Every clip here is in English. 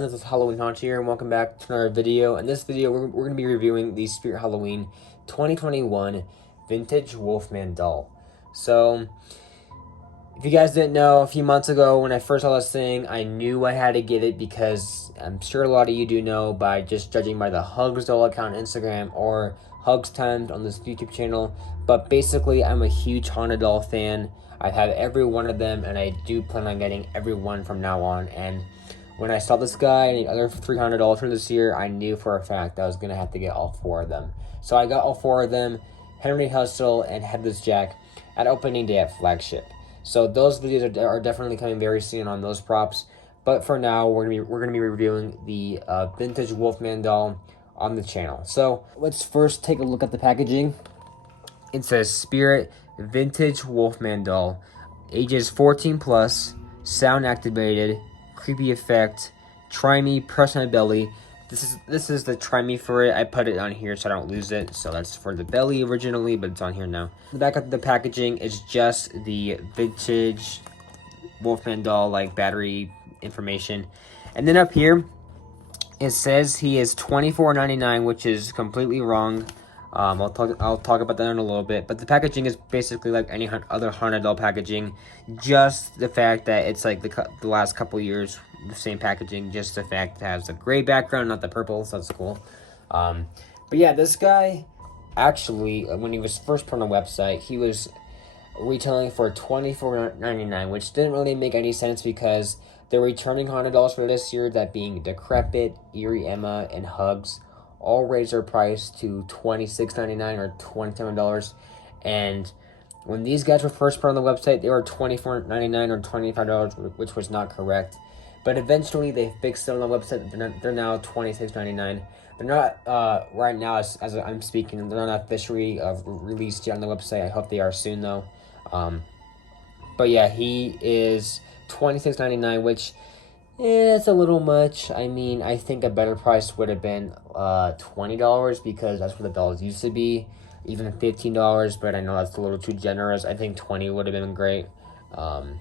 everyone, this is Halloween Hunter here, and welcome back to another video. In this video, we're going to be reviewing the Spirit Halloween 2021 Vintage Wolfman doll. So, if you guys didn't know, a few months ago when I first saw this thing, I knew I had to get it because I'm sure a lot of you do know by just judging by the Hugs doll account on Instagram or Hugs Times on this YouTube channel. But basically, I'm a huge Haunted doll fan. I've had every one of them, and I do plan on getting every one from now on. And when I saw this guy and the other $300 for this year, I knew for a fact I was going to have to get all four of them. So I got all four of them, Henry Hustle and Headless Jack, at opening day at Flagship. So those videos are definitely coming very soon on those props. But for now, we're gonna be reviewing the vintage Wolfman doll on the channel. So let's first take a look at the packaging. It says Spirit Vintage Wolfman doll, ages 14 plus, sound activated, creepy effect, try me, press my belly. This is the try me for it. I put it on here so I don't lose it. So that's for the belly originally, but it's on here now. The back of the packaging is just the vintage Wolfman doll like battery information. And then up here, it says he is $24.99, which is completely wrong. I'll talk about that in a little bit, but the packaging is basically like any other Haunted doll packaging. Just the fact that it's like the last couple years, the same packaging. Just the fact that it has the gray background, not the purple, so that's cool. But yeah, this guy actually, when he was first put on the website, he was retailing for $24.99, which didn't really make any sense because they're returning Haunted dolls for this year, that being Decrepit, Eerie Emma, and Hugs, all raised their price to $26.99 or $27. And when these guys were first put on the website, they were $24.99 or $25, which was not correct. But eventually they fixed it on the website. They're now $26.99. They're not, right now, as I'm speaking, they're not officially released yet on the website. I hope they are soon, though. But yeah, he is $26.99, which it's a little much. I mean, I think a better price would have been $20 because that's what the dolls used to be. Even $15, but I know that's a little too generous. I think $20 would have been great. But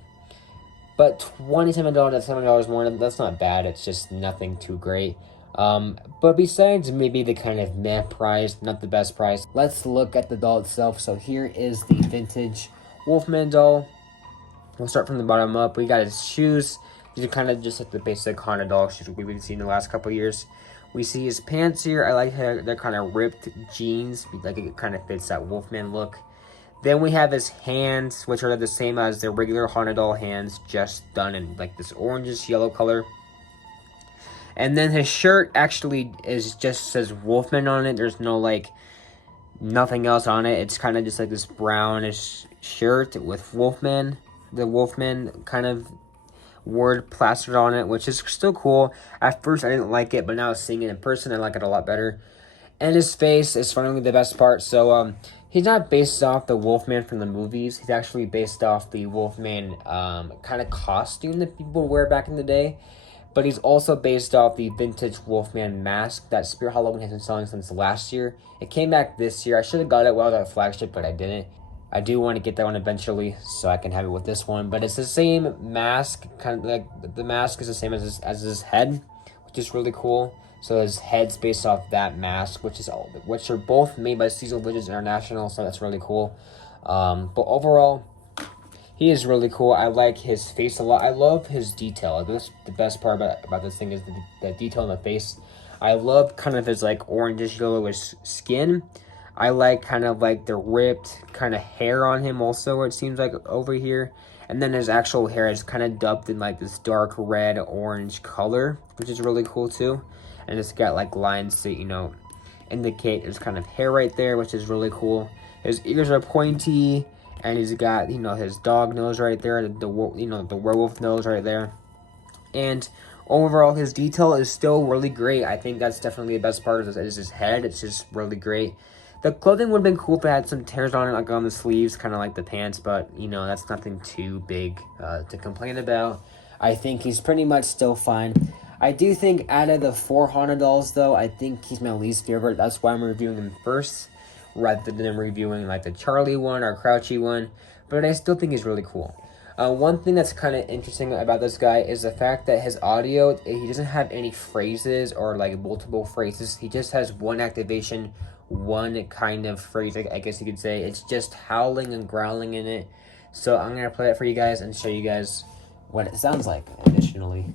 $27, that's $7 more. That's not bad. It's just nothing too great. But besides maybe the kind of meh price, not the best price, let's look at the doll itself. So here is the vintage Wolfman doll. We'll start from the bottom up. We got his shoes. These are kind of just like the basic Haunted doll shoes we've seen in the last couple years. We see his pants here. I like how they're kind of ripped jeans. Like it kind of fits that Wolfman look. Then we have his hands, which are the same as the regular Haunted doll hands, just done in like this orangish yellow color. And then his shirt actually just says Wolfman on it. There's no like nothing else on it. It's kind of just like this brownish shirt with Wolfman, the Wolfman kind of word plastered on it, which is still cool. At first I didn't like it, but now seeing it in person I like it a lot better. And his face is finally the best part. So he's not based off the Wolfman from the movies. He's actually based off the Wolfman kind of costume that people wear back in the day. But he's also based off the vintage Wolfman mask that Spirit Halloween has been selling since last year. It came back this year. I should have got it while I was at Flagship, but I didn't. I do want to get that one eventually, so I can have it with this one. But it's the same mask, kind of like the mask is the same as his head, which is really cool. So his head's based off that mask, which are both made by Cecil Visions International, so that's really cool. But overall, he is really cool. I like his face a lot. I love his detail. The best part about this thing is the detail in the face. I love kind of his like orangish yellowish skin. I like kind of like the ripped kind of hair on him also, it seems like over here. And then his actual hair is kind of dubbed in like this dark red orange color, which is really cool too. And it's got like lines to, you know, indicate there's kind of hair right there, which is really cool. His ears are pointy, and he's got, you know, his dog nose right there, the werewolf nose right there. And overall, his detail is still really great. I think that's definitely the best part is his head. It's just really great. The clothing would have been cool if it had some tears on it, like on the sleeves, kind of like the pants, but, you know, that's nothing too big to complain about. I think he's pretty much still fine. I do think out of the 4 Haunted dolls, though, I think he's my least favorite. That's why I'm reviewing him first, rather than reviewing, like, the Charlie one or Crouchy one. But I still think he's really cool. One thing that's kind of interesting about this guy is the fact that his audio, he doesn't have any phrases or like multiple phrases. He just has one activation, one kind of phrase, I guess you could say. It's just howling and growling in it. So I'm going to play it for you guys and show you guys what it sounds like additionally.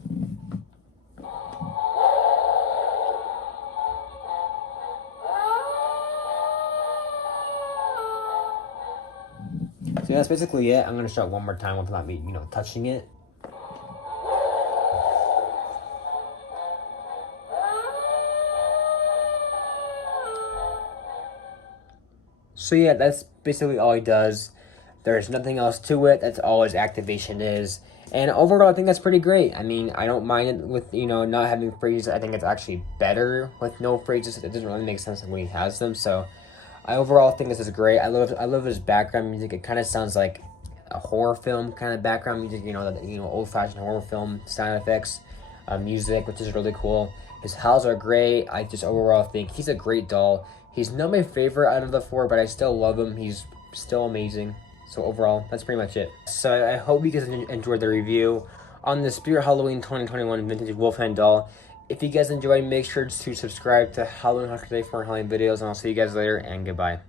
So yeah, that's basically it. I'm going to show it one more time without me, touching it. So yeah, that's basically all he does. There's nothing else to it. That's all his activation is. And overall, I think that's pretty great. I mean, I don't mind it with, not having phrases. I think it's actually better with no phrases. It doesn't really make sense when he has them. So I overall think this is great. I love his background music. It kind of sounds like a horror film kind of background music, old-fashioned horror film sound effects, music, which is really cool. His howls are great. I just overall think he's a great doll. He's not my favorite out of the four, but I still love him. He's still amazing. So overall, that's pretty much it. So I hope you guys enjoyed the review on the Spirit Halloween 2021 Vintage Wolfman doll. If you guys enjoyed, make sure to subscribe to Halloween Hunter Day for Halloween videos, and I'll see you guys later, and goodbye.